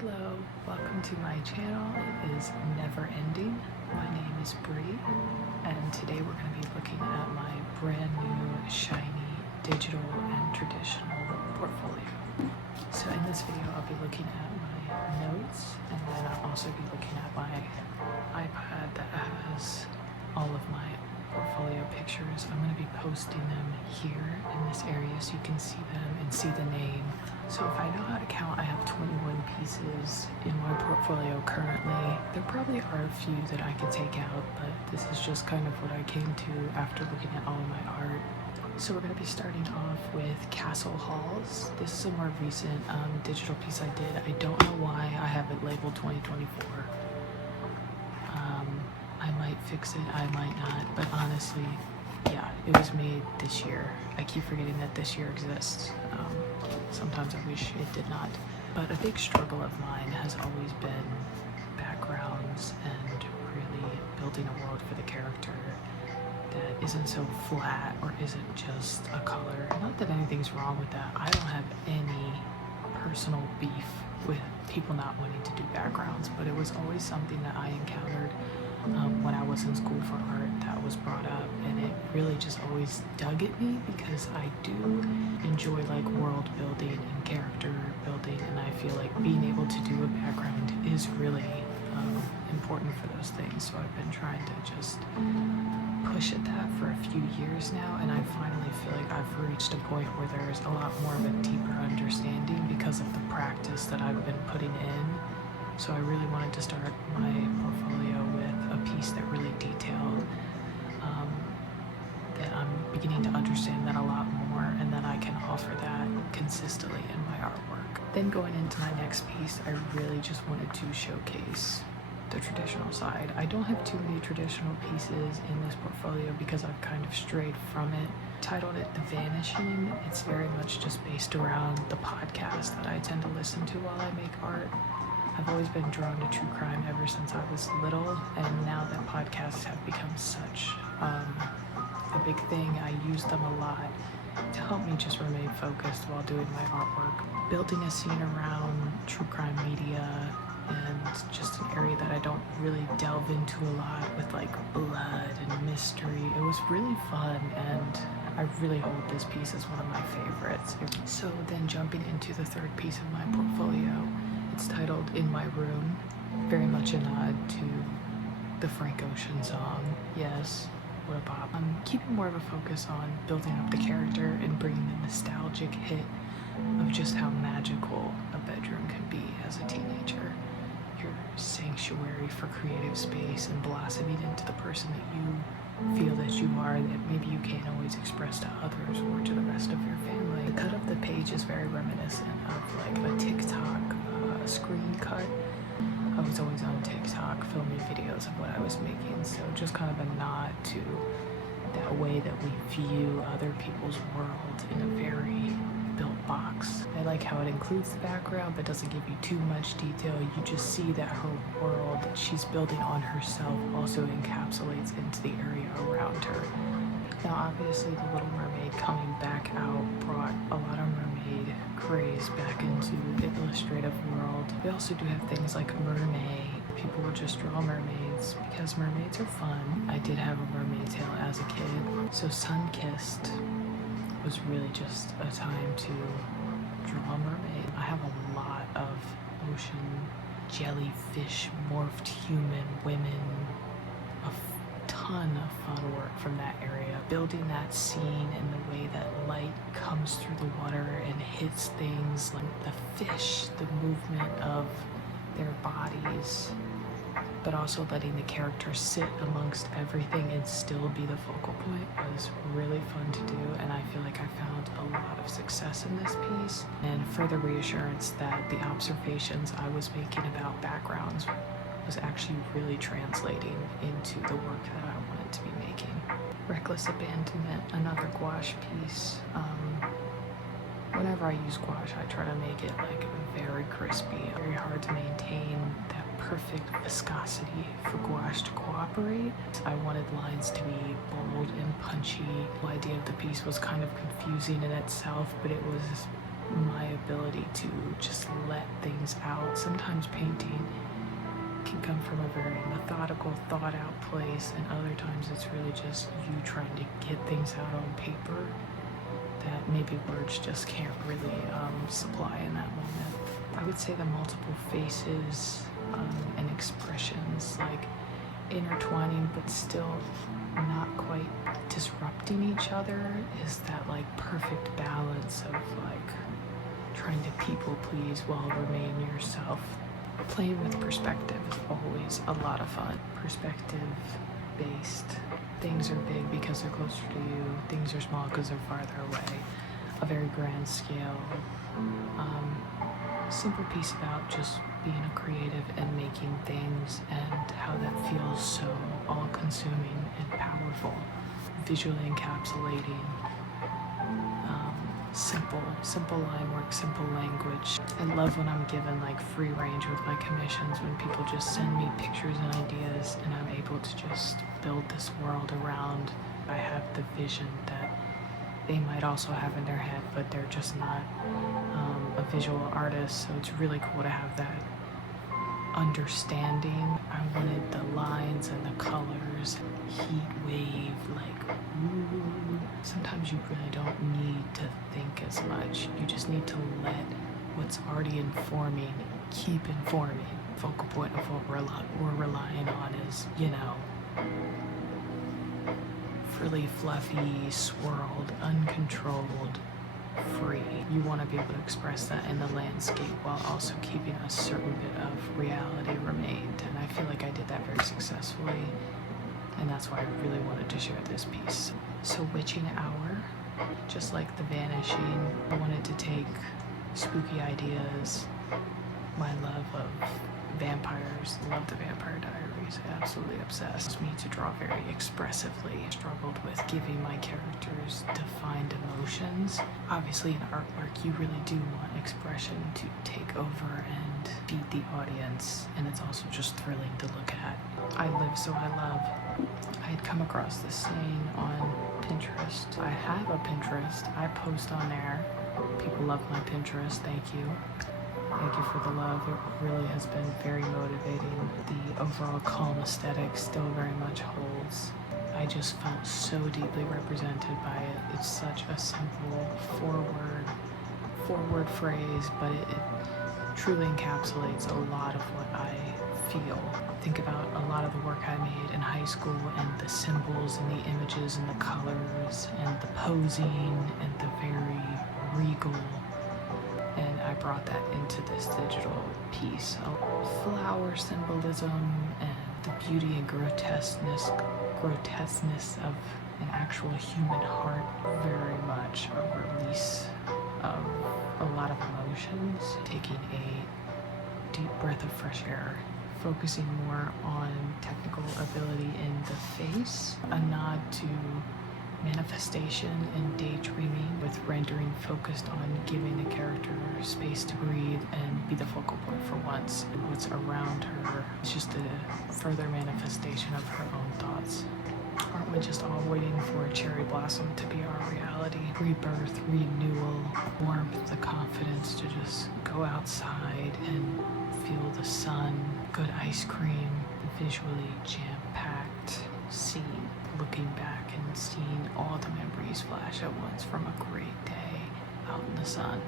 Hello, welcome to my channel. It is never ending. My name is Bree, and today we're going to be looking at my brand new, shiny, digital and traditional portfolio. So in this video, I'll be looking at my notes, and then I'll also be looking at my iPad that has all of my portfolio pictures. I'm going to be posting them here in this area so you can see them and see the name. So if I know how to count, I have 21 pieces in my portfolio currently. There probably are a few that I could take out, but this is just kind of what I came to after looking at all of my art. So we're going to be starting off with Castle Halls. This is a more recent digital piece I did. I don't know why I have it labeled 2024. I might fix it, I might not, but honestly, yeah, it was made this year. I keep forgetting that this year exists. Sometimes I wish it did not. But a big struggle of mine has always been backgrounds and really building a world for the character that isn't so flat or isn't just a color. Not that anything's wrong with that. I don't have any personal beef with people not wanting to do backgrounds, but it was always something that I encountered when I was in school for art that was brought up, and it really just always dug at me because I do enjoy like world building and character building, and I feel like being able to do a background is really important for those things. So I've been trying to just push at that for a few years now, and I finally feel like I've reached a point where there's a lot more of a deeper understanding because of the practice that I've been putting in. So I really wanted to start my portfolio with a piece that really detailed that I'm beginning to understand that a lot more, and that I can offer that consistently in my artwork. Then going into my next piece, I really just wanted to showcase the traditional side. I don't have too many traditional pieces in this portfolio because I've kind of strayed from it. Titled it The Vanishing. It's very much just based around the podcast that I tend to listen to while I make art. I've always been drawn to true crime ever since I was little, and now that podcasts have become such a big thing, I use them a lot to help me just remain focused while doing my artwork. Building a scene around true crime media and just an area that I don't really delve into a lot with like blood and mystery. It was really fun, and I really hold this piece as one of my favorites. So then jumping into the third piece of my portfolio, it's titled In My Room, very much a nod to the Frank Ocean song. Yes, what a bop. I'm keeping more of a focus on building up the character and bringing the nostalgic hit of just how magical a bedroom can be as a teenager. Your sanctuary for creative space and blossoming into the person that you feel that you are, that maybe you can't always express to others or to the rest of your family. The cut of the page is very reminiscent of like a TikTok screen cut. I was always on TikTok filming videos of what I was making, so just kind of a nod to that way that we view other people's world in a very built box. I like how it includes the background but doesn't give you too much detail. You just see that her world that she's building on herself also encapsulates into the area around her. Now obviously The Little Mermaid coming back out brought a lot of mermaid craze back into the illustrative world. We also do have things like mermaid. People will just draw mermaids because mermaids are fun. I did have a mermaid tail as a kid. So Sun-Kissed was really just a time to draw a mermaid. I have a lot of ocean jellyfish morphed human women, a ton of fun work from that area. Building that scene and the way that light comes through the water and hits things like the fish, the movement of their bodies, but also letting the character sit amongst everything and still be the focal point was really fun to do, and I feel like I found a lot of success in this piece, and further reassurance that the observations I was making about backgrounds was actually really translating into the work that I wanted to be making. Reckless Abandonment, another gouache piece. Whenever I use gouache, I try to make it like very crispy. Very hard to maintain that perfect viscosity for gouache to cooperate. I wanted lines to be bold and punchy. The idea of the piece was kind of confusing in itself, but it was my ability to just let things out. Sometimes painting can come from a very methodical, thought out place, and other times it's really just you trying to get things out on paper that maybe words just can't really supply in that moment. I would say the multiple faces and expressions, like intertwining but still not quite disrupting each other, is that like perfect balance of like trying to people please while remain yourself. Playing with perspective is always a lot of fun. Perspective based. Things are big because they're closer to you. Things are small because they're farther away. A very grand scale. Simple piece about just being a creative and making things, and how that feels so all-consuming and powerful. Visually encapsulating simple line work, simple language. I love when I'm given like free range with my commissions, when people just send me pictures and ideas and I'm able to just build this world around. I have the vision that they might also have in their head, but they're just not a visual artist, so it's really cool to have that understanding. I wanted the lines and the colors, heat wave, like ooh. Sometimes you really don't need to think as much. You just need to let what's already informing keep informing. Focal point of what we're relying on is, frilly, fluffy, swirled, uncontrolled, free. You want to be able to express that in the landscape while also keeping a certain bit of reality remained. And I feel like I did that very successfully. And that's why I really wanted to share this piece. So Witching Hour, just like The Vanishing, I wanted to take spooky ideas, my love of vampires, love the Vampire Diaries, absolutely obsessed. Me to draw very expressively. Struggled with giving my characters defined emotions. Obviously in artwork you really do want expression to take over and feed the audience, and it's also just thrilling to look at. I live so I love. I had come across this saying on Pinterest. I have a Pinterest. I post on there. People love my Pinterest. Thank you. Thank you for the love. It really has been very motivating. The overall calm aesthetic still very much holds. I just felt so deeply represented by it. It's such a simple four-word phrase, but it truly encapsulates a lot of what I feel. Think about a lot of the work I made in high school, and the symbols and the images and the colors and the posing and the very regal, and I brought that into this digital piece. Flower symbolism and the beauty and grotesqueness of an actual human heart. Very much a release of a lot of emotions. Taking a deep breath of fresh air. Focusing more on technical ability in the face. A nod to manifestation and daydreaming, with rendering focused on giving the character space to breathe and be the focal point for once. What's around her is just a further manifestation of her own thoughts. Aren't we just all waiting for a cherry blossom to be our reality? Rebirth, renewal, warmth, the confidence to just go outside and feel the sun, good ice cream, visually jam-packed scene. Looking back and seeing all the memories flash at once from a great day out in the sun.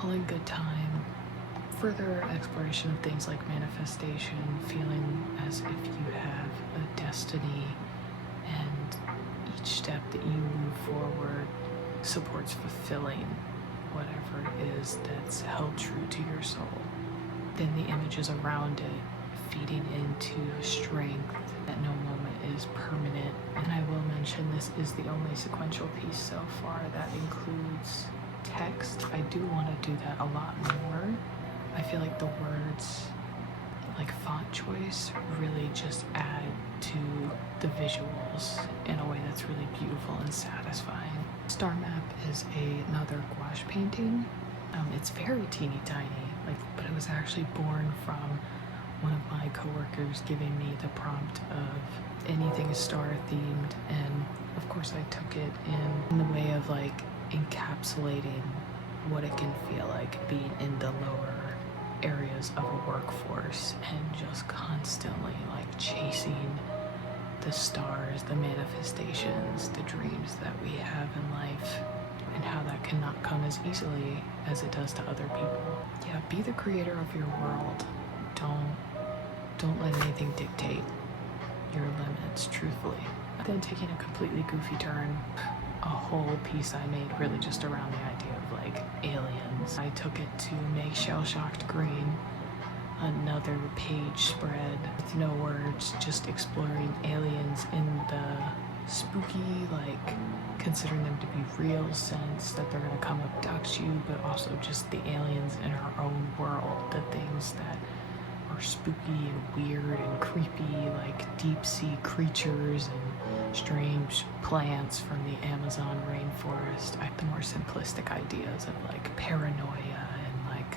All in good time. Further exploration of things like manifestation, feeling as if you have a destiny, and each step that you move forward supports fulfilling whatever it is that's held true to your soul. Then the images around it feeding into strength that no moment is permanent. And I will mention this is the only sequential piece so far that includes text. I do want to do that a lot more. I feel like the words, like font choice, really just add to the visuals in a way that's really beautiful and satisfying. Star Map is another gouache painting. It's very teeny tiny, but it was actually born from one of my coworkers giving me the prompt of anything star themed, and of course I took it in the way of encapsulating what it can feel like being in the lower areas of a workforce and just constantly like chasing the stars, the manifestations, the dreams that we have in life, and how that cannot come as easily as it does to other people. Yeah, be the creator of your world. Don't let anything dictate your limits, truthfully. Then taking a completely goofy turn, a whole piece I made really just around the idea of like aliens. I took it to make Shell-Shocked Green, another page spread with no words, just exploring aliens in the spooky, like considering them to be real sense, that they're gonna come abduct you, but also just the aliens in our own world, the things that are spooky and weird and creepy, like deep sea creatures and strange plants from the Amazon rainforest. The more simplistic ideas of like paranoia and like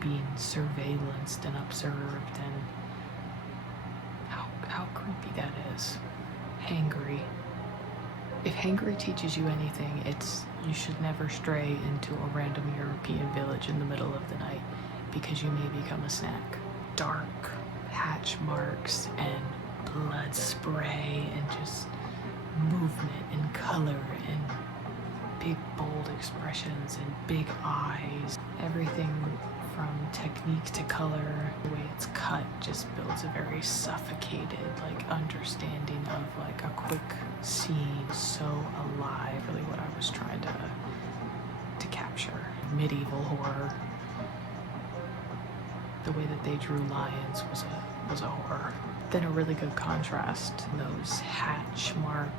being surveillanced and observed, and how creepy that is. Hangry. If hangry teaches you anything, it's you should never stray into a random European village in the middle of the night, because you may become a snack. Dark hatch marks and blood spray and just movement and color and big bold expressions and big eyes. Everything from technique to color, the way it's cut just builds a very suffocated like understanding of like a quick scene. So alive, really what I was trying to capture. Medieval horror. The way that they drew lions was a horror. Then a really good contrast, those hatch mark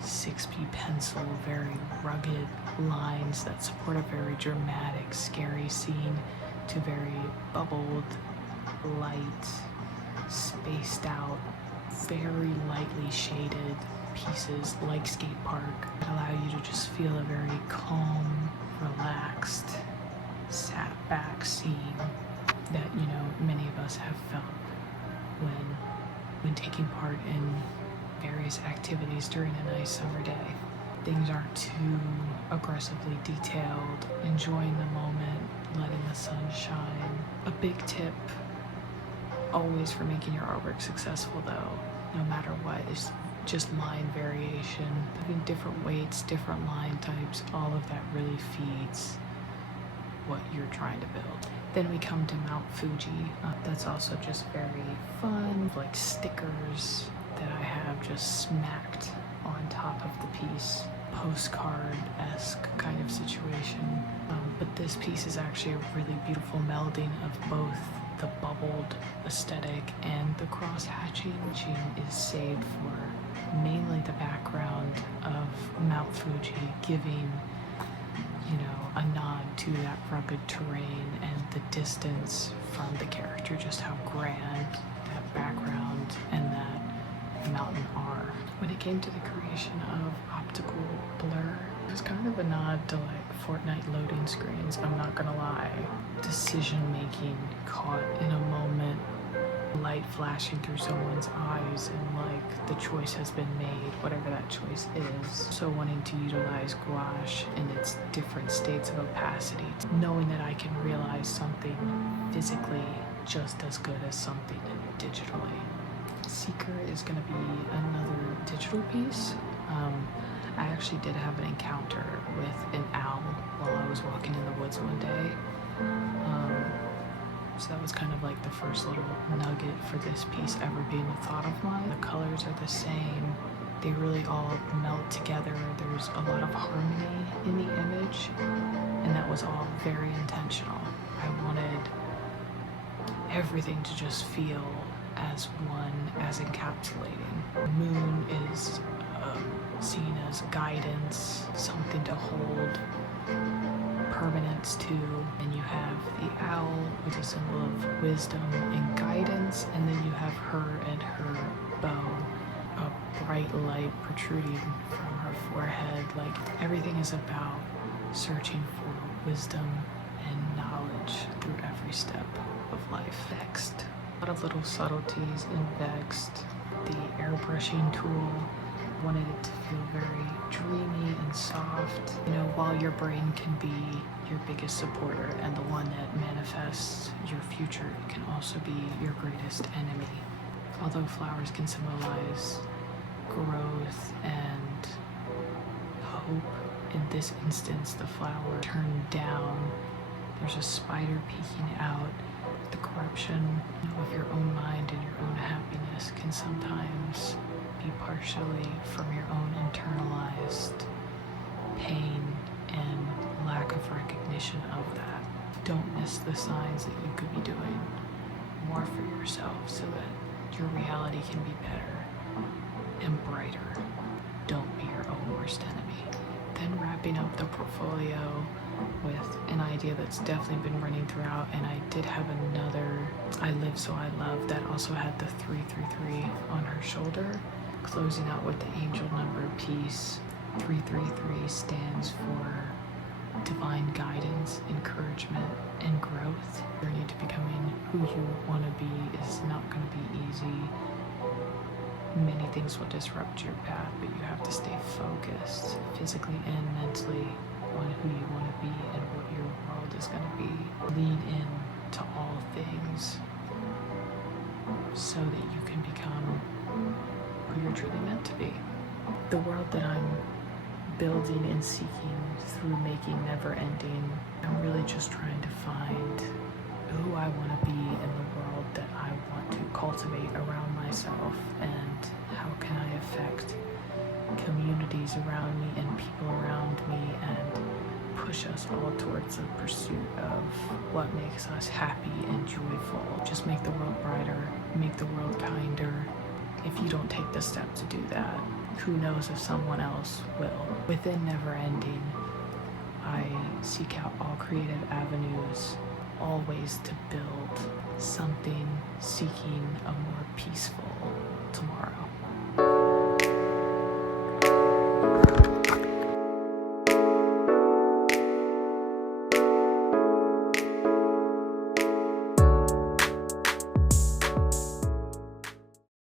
6B pencil, very rugged lines that support a very dramatic, scary scene, to very bubbled, light, spaced out, very lightly shaded pieces like skate park that allow you to just feel a very calm, relaxed, sat back scene that, you know, many of us have felt when taking part in various activities during a nice summer day. Things aren't too aggressively detailed, enjoying the moment, letting the sun shine. A big tip always for making your artwork successful though, no matter what, is just line variation. Having different weights, different line types, all of that really feeds what you're trying to build. Then we come to Mount Fuji. That's also just very fun, like stickers that I have just smacked on top of the piece. Postcard-esque kind of situation. But this piece is actually a really beautiful melding of both the bubbled aesthetic and the cross-hatching. Is saved for mainly the background of Mount Fuji, giving, you know, a nod to that rugged terrain and the distance from the character, just how grand that background and that mountain are. When it came to the creation of optical blur, it was kind of a nod to like Fortnite loading screens, I'm not gonna lie. Decision making caught in a moment, light flashing through someone's eyes, and like the choice has been made, whatever that choice is. So wanting to utilize gouache in its different states of opacity, knowing that I can realize something physically just as good as something digitally. Seeker is going to be another digital piece. I actually did have an encounter with an owl while I was walking in the woods one day. So that was kind of like the first little nugget for this piece ever being a thought of mine. The colors are the same. They really all melt together. There's a lot of harmony in the image, and that was all very intentional. I wanted everything to just feel as one, as encapsulating. Moon is seen as guidance, something to hold permanence to, and you have the owl, which is a symbol of wisdom and guidance, and then you have her and her bow, a bright light protruding from her forehead. Like everything is about searching for wisdom and knowledge through every step of life. Vexed, a lot of little subtleties in Vexed. The airbrushing tool wanted it to feel very dreamy and soft. You know, while your brain can be your biggest supporter and the one that manifests your future, it can also be your greatest enemy. Although flowers can symbolize growth and hope, in this instance, the flower turned down. There's a spider peeking out. The corruption of your own mind and your own happiness can sometimes be partially from your own internalized pain and lack of recognition of that. Don't miss the signs that you could be doing more for yourself so that your reality can be better and brighter. Don't be your own worst enemy. Then wrapping up the portfolio with an idea that's definitely been running throughout, and I did have another I Live So I Love that also had the 333 on her shoulder. Closing out with the angel number piece. 333 stands for divine guidance, encouragement, and growth. The journey to becoming who you want to be is not going to be easy. Many things will disrupt your path, but you have to stay focused physically and mentally on who you want to be and what your world is going to be. Lean in to all things so that you can become who you're truly meant to be. The world that I'm building and seeking through making never ending, I'm really just trying to find who I want to be in the world that I want to cultivate around myself, and how can I affect communities around me and people around me and push us all towards the pursuit of what makes us happy and joyful. Just make the world brighter, make the world kinder. If you don't take the step to do that, who knows if someone else will. Within Never Ending, I seek out all creative avenues, always to build something, seeking a more peaceful, to